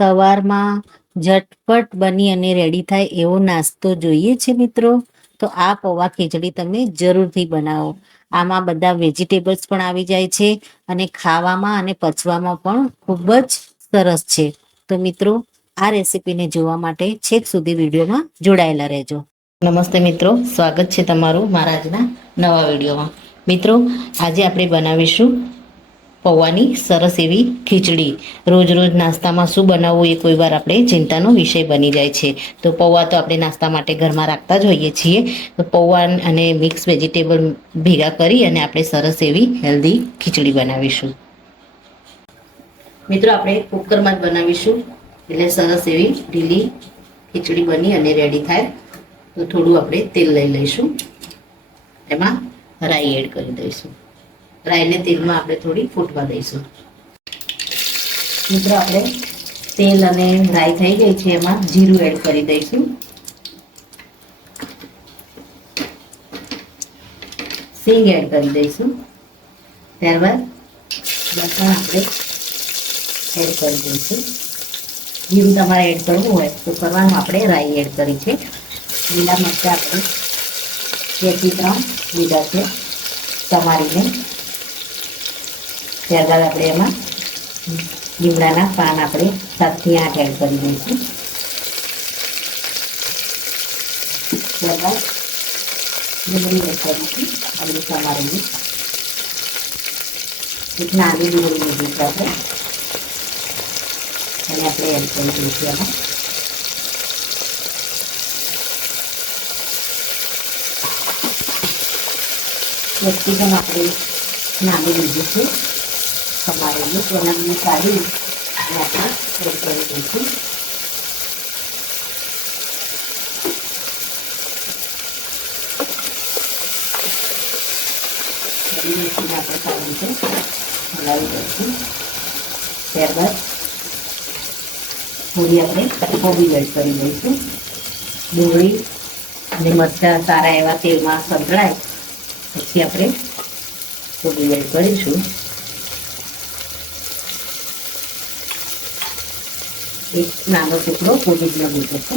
સવારમાં ઝટપટ બની અને રેડી થાય એવો નાસ્તો જોઈએ છે મિત્રો, તો આ પૌવા ખીચડી તમે જરૂરથી બનાવો. આમાં બધા વેજીટેબલ્સ પણ આવી જાય છે અને ખાવામાં અને પચવામાં પણ ખૂબ જ સરસ છે. તો મિત્રો, આ રેસીપીને જોવા માટે છેક સુધી વિડીયોમાં જોડાયેલા રહેજો. નમસ્તે મિત્રો, સ્વાગત છે તમારું મારા આજના નવા વિડીયોમાં. મિત્રો, આજે આપણે બનાવીશું પૌવાની સરસ એવી ખીચડી. રોજ રોજ નાસ્તામાં શું બનાવવું એ કોઈ વાર આપણે ચિંતાનો વિષય બની જાય છે. તો પૌવા તો આપણે નાસ્તા માટે ઘરમાં રાખતા જ હોઈએ છીએ. તો પૌવા અને મિક્સ વેજીટેબલ ભેગા કરી અને આપણે સરસ એવી હેલ્ધી ખીચડી બનાવીશું. મિત્રો, આપણે કુકરમાં જ બનાવીશું એટલે સરસ એવી ઢીલી ખીચડી બની અને રેડી થાય. તો થોડું આપણે તેલ લઈ લઈશું, એમાં રાઈ એડ કરી દઈશું. રાઈને તેલમાં આપણે થોડી ફૂટવા દઈશું. મિત્રો, આપણે તેલ અને રાઈ થઈ ગઈ છે, એમાં જીરું એડ કરી દઈશું. સિંગ એડ કરી દઈશું. ત્યારબાદ લસણ આપણે એડ કરી દઈશું. જીરું તમારે એડ કરવું હોય તો કરવાનું. આપણે રાઈ એડ કરી છે. લીલા મરચાં આપણે 2 થી 3 લીધા છે સમારીને. ત્યારબાદ આપણે એમાં લીમડાના પાન આપણે 7 થી 8 એડ કરી દઈશું. ત્યારબાદ ડુંગળી એડ કરીશું. આપણે સમારેલી એક નાની ડુંગળી લીધી છે આપણે, અને આપણે એડ કરી દઈશું એમાં. કેપ્સિકમ આપણે નાની લીધી છે સમારેલી, તેના બી કાઢી અને આપણે એડ કરી દઈશું. આપણે સારી રીતે હલાવી દઈશું. ત્યારબાદ થોડી આપણે કોબી એડ કરી દઈશું. ડુંગળી અને મરચાં સારા એવા તેલમાં સંતળાય પછી આપણે કોબી એડ કરીશું. એક નાનો ટુકડો કોબીજનો લીધો છે.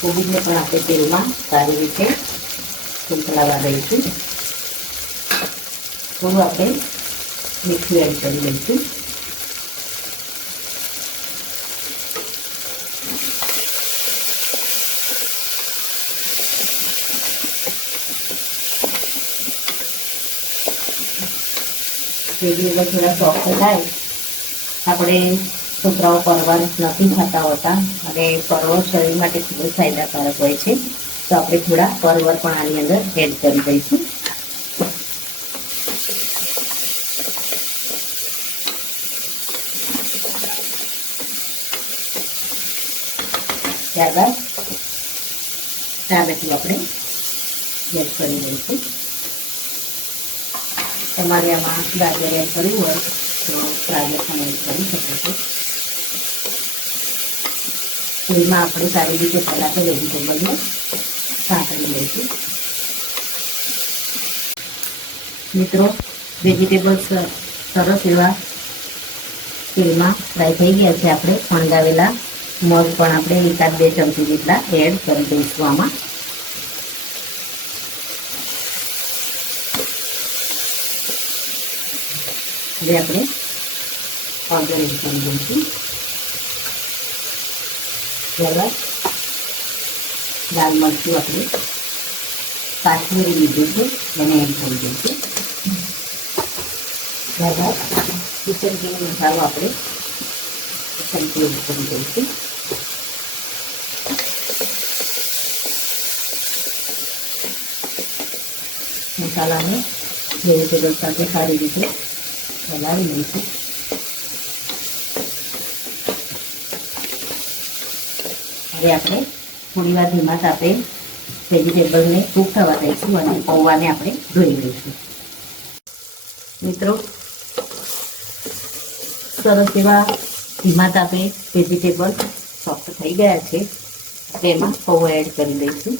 કોબીજને પણ આપણે તેલમાં સારી રીતે સંતળાવા દઈશું. થોડું આપણે મીઠું એડ કરી દઈશું. વેજીટેબલ થોડા સોફ્ટ થાય. આપણે છોકરાઓ પરવર નથી ખાતા હોતા અને પરવર શરીર માટે ખૂબ જ ફાયદાકારક હોય છે, તો આપણે થોડા પરવર પણ આની અંદર એડ કરી દઈશું. ત્યારબાદ ટામેટું આપણે એડ કરી દઈશું. તમારે આમાં ગાજર એડ કરવું હોય તો ગાજર પણ એડ કરી શકો છો. તેલમાં આપણે સારી રીતે પહેલાં તો વેજીટેબલને સાંકળી લઈશું. મિત્રો, વેજીટેબલ્સ સરસ એવા તેલમાં ફ્રાય થઈ ગયા છે. આપણે ફણગાવેલા મગ પણ આપણે 1-2 ચમચી જેટલા એડ કરી દઈશું આમાં. હવે આપણે પાવડર એડ કરી દઈશું. ત્યારબાદ લાલ મરચું આપણે કાશ્મીરી લીધું છે એને એડ કરી દઈશું. ત્યારબાદ કિચન કિંગ મસાલો આપણે ચમચી એડ કરી દઈશું. મસાલાને વેજીટેબલ સાથે સારી રીતે હલાવી દઈશું. હવે આપણે થોડી વાર ધીમા તાપે વેજીટેબલને કૂક થવા દઈશું અને પૌવાને આપણે ધોઈ લઈશું. મિત્રો, સરસ એવા ધીમા તાપે વેજીટેબલ સોફ્ટ થઈ ગયા છે. આપણે એમાં પૌવા એડ કરી દઈશું.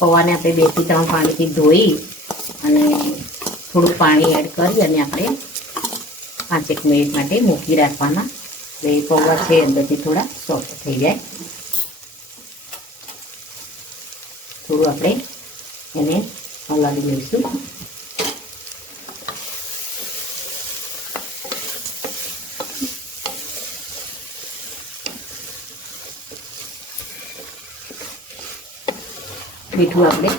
પૌવાને આપણે 2 થી 3 પાણીથી ધોઈ અને થોડું પાણી એડ કરી અને આપણે 5 મિનિટ માટે મૂકી રાખવાના. એટલે પૌવા છે અંદરથી થોડા સોફ્ટ થઈ જાય. થોડું આપણે એને હલાવી લઈશું. મીઠું આપણે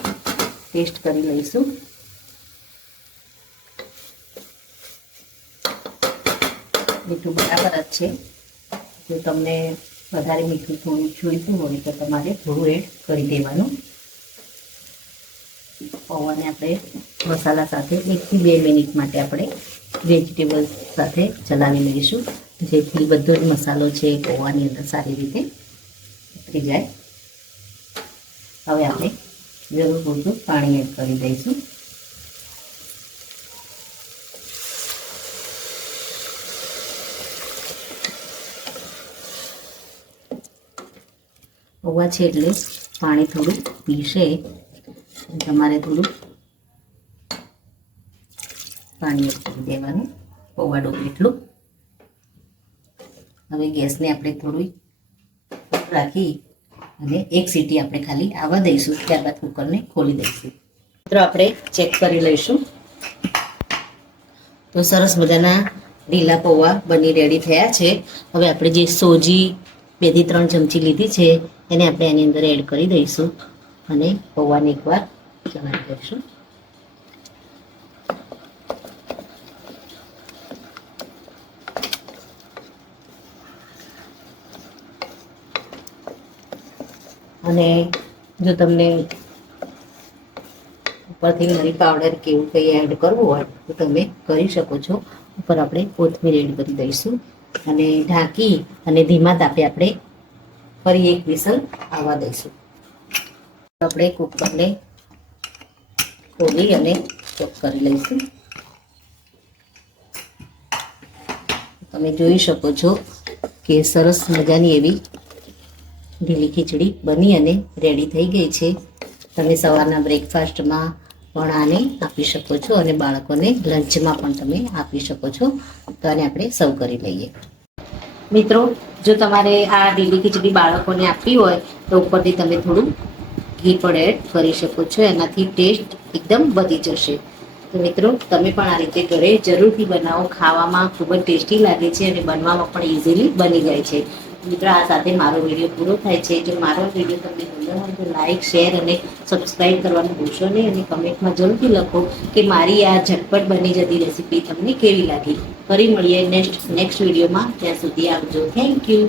ટેસ્ટ કરી લઈશું. મીઠું બરાબર જ છે. જો તમને વધારે મીઠું થોડું જોઈતું હોય તો તમારે થોડું એડ કરી દેવાનું. પૌવાને આપણે મસાલા સાથે 1 થી 2 મિનિટ માટે આપણે વેજીટેબલ્સ સાથે ચલાવી લઈશું, જેથી બધો જ મસાલો છે પૌવાની અંદર સારી રીતે ઉતરી જાય. હવે આપણે જરૂર પૂરતું પાણી એડ કરી દઈશું. પૌવા છે એટલે પાણી થોડું પીશે, તમારે થોડું પાણી એડ કરી દેવાનું, પૌવા ડૂબે એટલું. હવે ગેસને આપણે થોડી રાખી અને 1 સીટી આપણે ખાલી આવવા દઈશું. ત્યારબાદ કુકરને ખોલી દઈશું. મિત્રો આપણે ચેક કરી લઈશું. તો સરસ મજાના ઢીલા પૌવા બની રેડી થયા છે. હવે આપણે જે સોજી 2 થી 3 ચમચી લીધી છે એને આપણે એની અંદર એડ કરી દઈશું અને પૌવાને એકવાર ચલાવી દઈશું. અને જો તમને ઉપરથી મરી પાવડર કે એવું કંઈ એડ કરવું હોય તો તમે કરી શકો છો. ઉપર આપણે કોથમીર એડ કરી દઈશું અને ઢાંકી અને ધીમા તાપે આપણે ફરી 1 વિસલ આવવા દઈશું. આપણે કુકરને ખોલી અને ચેક કરી લઈશું. તમે જોઈ શકો છો કે સરસ મજાની એવી ઢીલી ખીચડી બની અને રેડી થઈ ગઈ છે. તમે સવારના બ્રેકફાસ્ટમાં પણ આને આપી શકો છો અને બાળકોને લંચમાં પણ તમે આપી શકો છો. તો આને આપણે સર્વ કરી લઈએ. મિત્રો, જો તમારે આ ઢીલી ખીચડી બાળકોને આપવી હોય તો ઉપરથી તમે થોડું ઘી પણ એડ કરી શકો છો. એનાથી ટેસ્ટ એકદમ વધી જશે. તો મિત્રો, તમે પણ આ રીતે ઘરે જરૂરથી બનાવો. ખાવામાં ખૂબ જ ટેસ્ટી લાગે છે અને બનવામાં પણ ઇઝીલી બની જાય છે. મિત્રો, આ સાથે મારો વિડીયો પૂરો થાય છે. જો મારો વિડીયો તમને ગમ્યો હોય તો લાઇક, શેર અને સબસ્ક્રાઈબ કરવાનું ભૂલશો નહીં અને કમેન્ટમાં જરૂરથી લખો કે મારી આ ઝટપટ બની જતી રેસીપી તમને કેવી લાગી. ફરી મળીએ નેક્સ્ટ વિડીયોમાં. ત્યાં સુધી આવજો. Thank you.